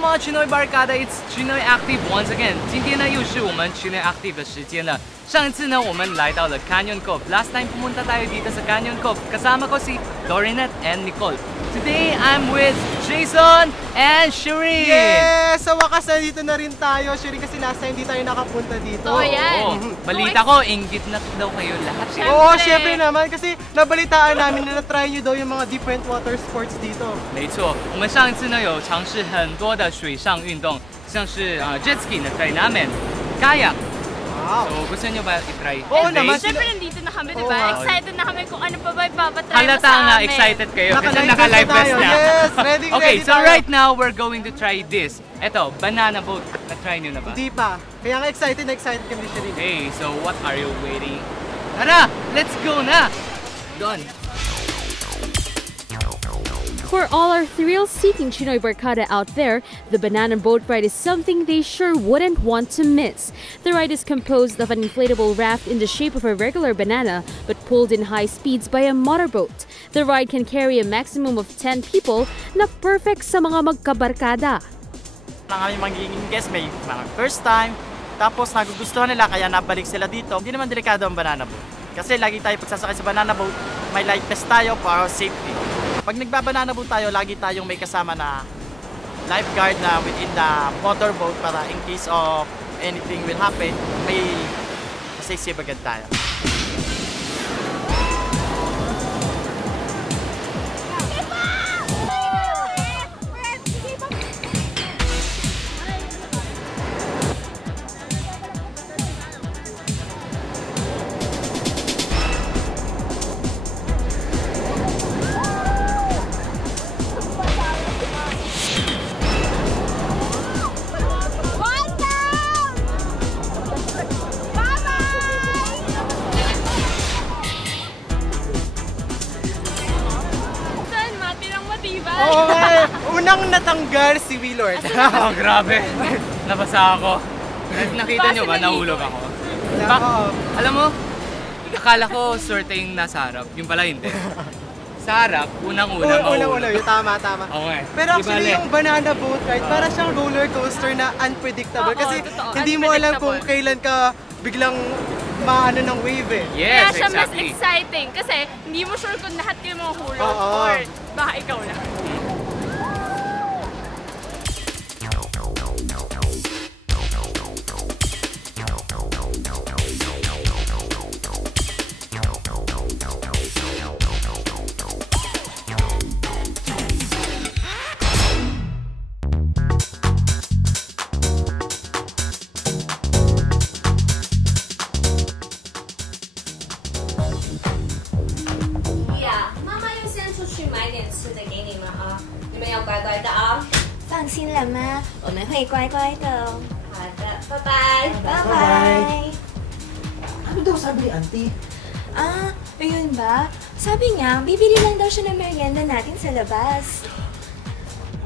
么 Chinoy Barkada, it's Chinoy Active once again. 今天呢又是我们 Chinoy Active 的时间了。上一次呢我们来到了 Canyon Cove. Last time pumunta tayo dito sa Canyon Cove. Kasama ko si Dorinette and Nicole. Today I'm with Jason and Shireen. Yes! Sa wakas dito na rin tayo, Shireen, kasi last time hindi tayo nakapunta dito. Oo, yan. Balita ko, inggit na daw kayo lahat. Oo, syempre naman, kasi nabalitaan namin na na-try nyo daw yung mga different water sports dito. 没错，我们上一次呢有尝试很多的水上运动，像是jet ski 那 try namin, kayak. Wow. So gusto niyo ba i-try? Oo naman. Siyempre nandito na kami, di ba? Excited na kami kung ano pa ba ipapatry Halata sa nga amin. excited kayo kasi Naka-live naka-live vest vest tayo. na. Yes, ready So tayo. right now we're going to try this. Ito, banana boat. Na-try niyo na ba? Hindi pa. Kaya nga excited kami, Shireen. Okay, so what are you waiting? Tara, let's go na! Done! For all our thrill-seeking Chinoy Barkada out there, the banana boat ride is something they sure wouldn't want to miss. The ride is composed of an inflatable raft in the shape of a regular banana, but pulled in high speeds by a motorboat. The ride can carry a maximum of 10 people na perfect sa mga magkabarkada. Ang aming magiging guest may mga first time, tapos nagugustuhan nila kaya nabalik sila dito. Hindi naman delikado ang banana boat. Kasi lagi tayo pagsasakay sa banana boat, may life vest tayo para safety. Pag nagbabanana boat tayo, lagi tayong may kasama na lifeguard na within the motorboat para in case of anything will happen, may safe agad tayo. Oo nga, unang natanggal si Willard. Oh, grabe. Nabasa ako. Nakita nyo ba? Nahulog ako. Alam mo, akala ko swerte yung nasa harap. Yung pala hindi. Sa harap, unang-unang Unang-una, yung tama. Okay. Pero actually yung banana boat ride, para siyang roller coaster na unpredictable. Kasi totoo, hindi mo alam kung unpredictable. kailan ka biglang maano ng wave eh. Yes, Kaya siya mas exactly. exciting kasi hindi mo sure kung lahat kayo mahulog Oo. or baka ikaw lang.放心了吗？我们会乖乖的哦。好的，拜拜，拜拜。 Ano daw sabi ni Auntie? Ah, ayun ba? Sabi niya, bibili lang daw siya ng merienda natin sa labas.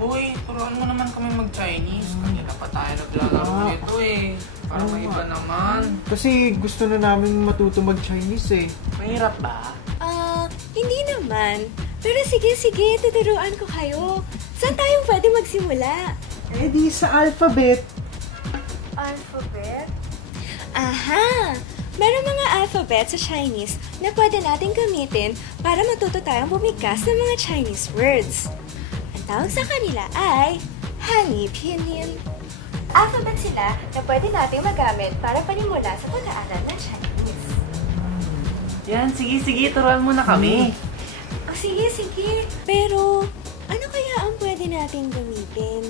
Uy, turuan mo naman kami mag-Chinese. Kanina pa tayo naglalaro nito eh. Parang may iba naman. Kasi gusto na namin matuto mag-Chinese eh. Mahirap ba? Ah, hindi naman. Pero sige, tuturuan ko kayo. Saan tayo pwede magsimula? Eh di sa alphabet. Alphabet? Aha! Meron mga alphabet sa Chinese na pwede natin gamitin para matuto tayong bumigkas ng mga Chinese words. Ang tawag sa kanila ay Hanyi Pinyin. Alphabet sila na pwede natin magamit para panimula sa pag-aaral ng Chinese. Yan, sige, turuan mo na kami. Oh, sige. Pero, ano kaya ang pwede natin gamitin?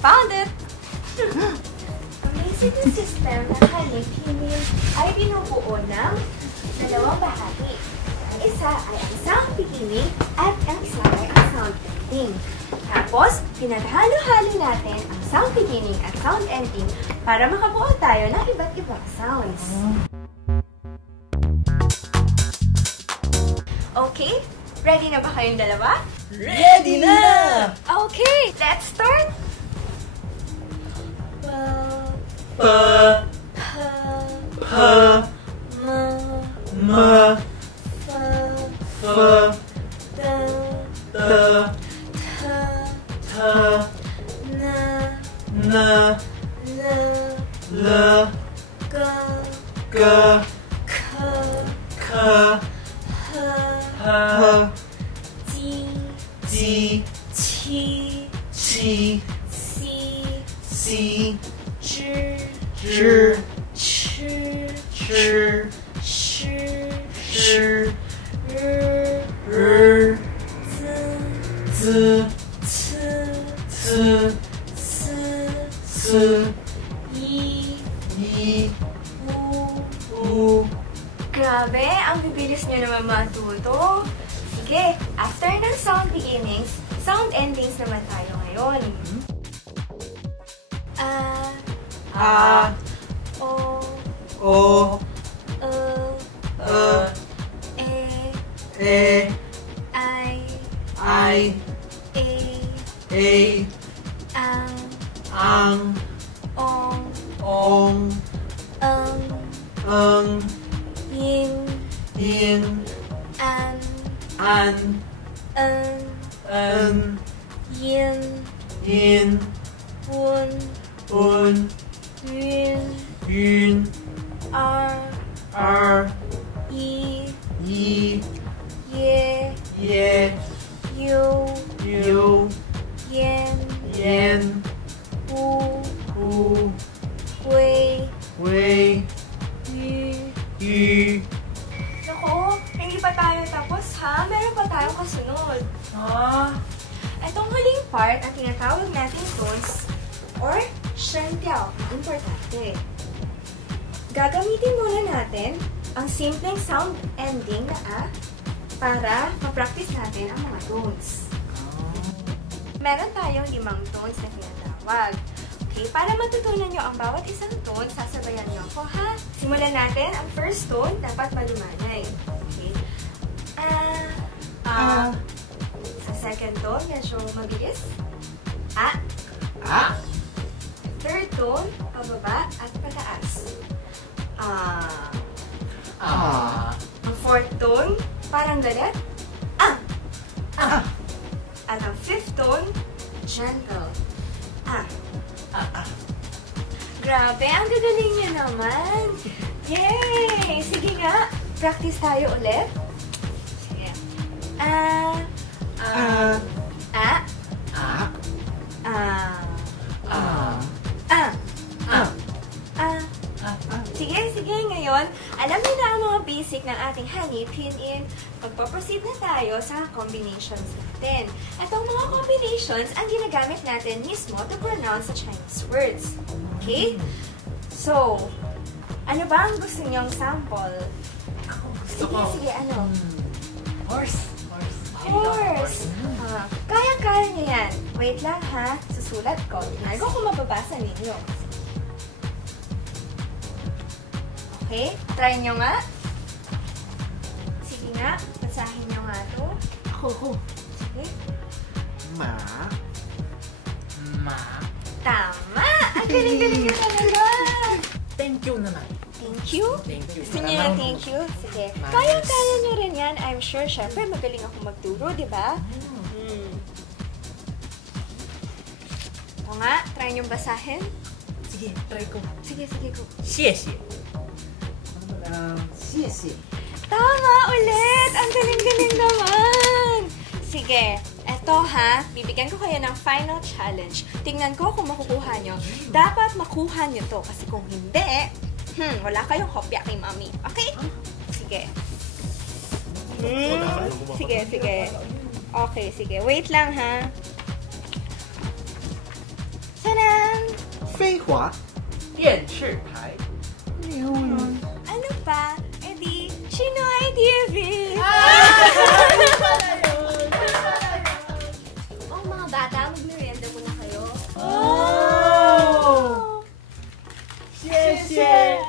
I found it! Ang basic na system ng Hanyi Pinyin ay binubuo ng dalawang bahagi. Ang isa ay ang sound beginning at ang isa ay ang sound ending. Tapos, pinaghalo-halo natin ang sound beginning at sound ending para makabuo tayo ng iba't ibang sounds. Okay? Ready na ba kayong dalawa? Ready na! Okay, let's start! Pa, Ma, ma, fa, Grabe, ang bibilis nyo naman matuto. Sige, after ng sound beginnings, sound endings naman tayo ngayon. Naku, hindi pa tayo tapos ha? Meron pa tayong kasunod. Itong huling part ang tinatawag nating tones or shantiao. Importante. Gagamitin muna natin ang simpleng sound ending na a para ma-practice natin ang mga tones. Meron tayong 5 tones na tinatawag. Okay, para matutunan nyo ang bawat isang tone, sasabayan nyo ako, ha? Simulan natin. Ang first tone, dapat malumanay. Okay? Sa second tone, medyo mabilis. Third tone, pababa at pataas. Ang fourth tone, parang galit. At ang fifth tone, gentle. Grabe, ang gagaling niyo naman. Yay! Sige nga, practice tayo ulit. Sige. Sige, ngayon, alam niyo na ang mga basic ng ating honey pinyin. Magpo-proceed na tayo sa combinations natin. Itong mga combinations ang ginagamit natin mismo to pronounce the Chinese words. Okay? So, ano ba ang gusto niyong sample? Sige, ano? Horse. Kaya-kaya niyo yan. Wait lang ha, susulat ko. Tingnan ko kung mababasa ninyo. Okay? Try nyo nga. Sige nga, basahin nyo nga to. Ako. Sige. Ma. Tama! Ang galing-galing nyo talaga! Thank you naman. Thank you? Thank you. Gusto nyo na thank you? Sige. Kaya-kaya nyo rin yan. I'm sure, syempre, magaling ako magturo, di ba? O nga, try nyo basahin. Sige, try ko. Sige ko. Xie. Tama ulit! Ang galing-galing naman! Sige, eto ha, bibigyan ko kayo ng final challenge. Tingnan ko kung makukuha nyo. Dapat makuha nyo to kasi kung hindi, wala kayong kopya kay Mami. Okay? Sige. Sige. Okay, sige. Wait lang ha. Tanan! 废话 电视台 Ano pa? Eh di, Chinoy TV! Oh, mga bata, mag-merienda muna kayo. Xie.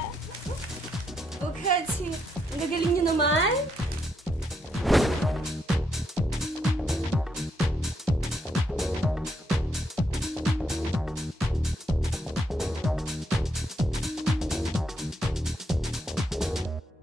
Okay, ang gagaling nyo naman.